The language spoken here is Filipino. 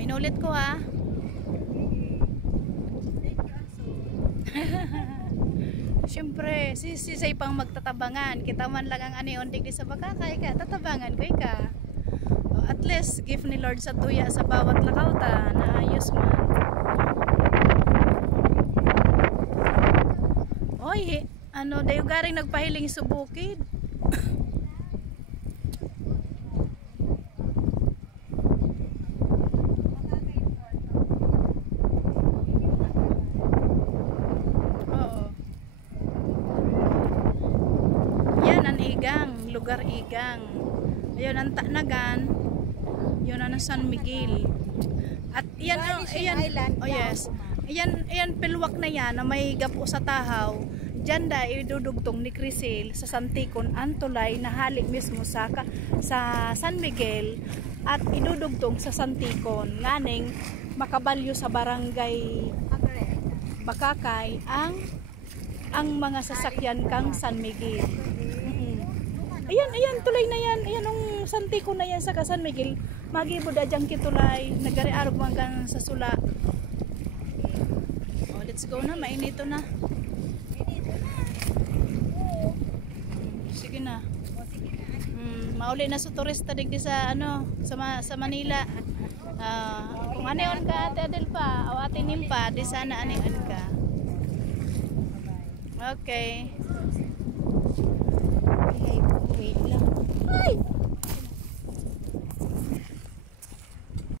inulit ko ha. Siyempre, sisay pang magtatabangan. Kita man lang ang aniundig di sa bakakay ka, tatabangan ko ka. At least, gift ni Lord sa tuya sa bawat lakawta na ayos man. Oy, ano, dayo garing nagpahiling subukid. Igang, lugar Igang. Ayun ang Tanagan. Yun ang San Miguel. At yan, oh yes. Ayan pilwak na yan na may gapo sa Tahaw. Diyan da idudugtong ni Crisel sa Santikon Antolay na halik mismo sa San Miguel at idudugtong sa Santikon. Nganing makabalyo sa barangay Bakakay ang mga sasakyan kang San Miguel. Ayan, tulay na yan. Ayan, ang Santikon na yan sa San Miguel. Magibod adyang kitulay. Nagari-arog magan sa sula. Oh, let's go na. Mainito na. Sige na. Mauli na sa turista digdi sa sa Manila. Kung anion ka Ate Adel pa o Ate Nimpa, di sana anion ka. Okay. Wait lang. Ay!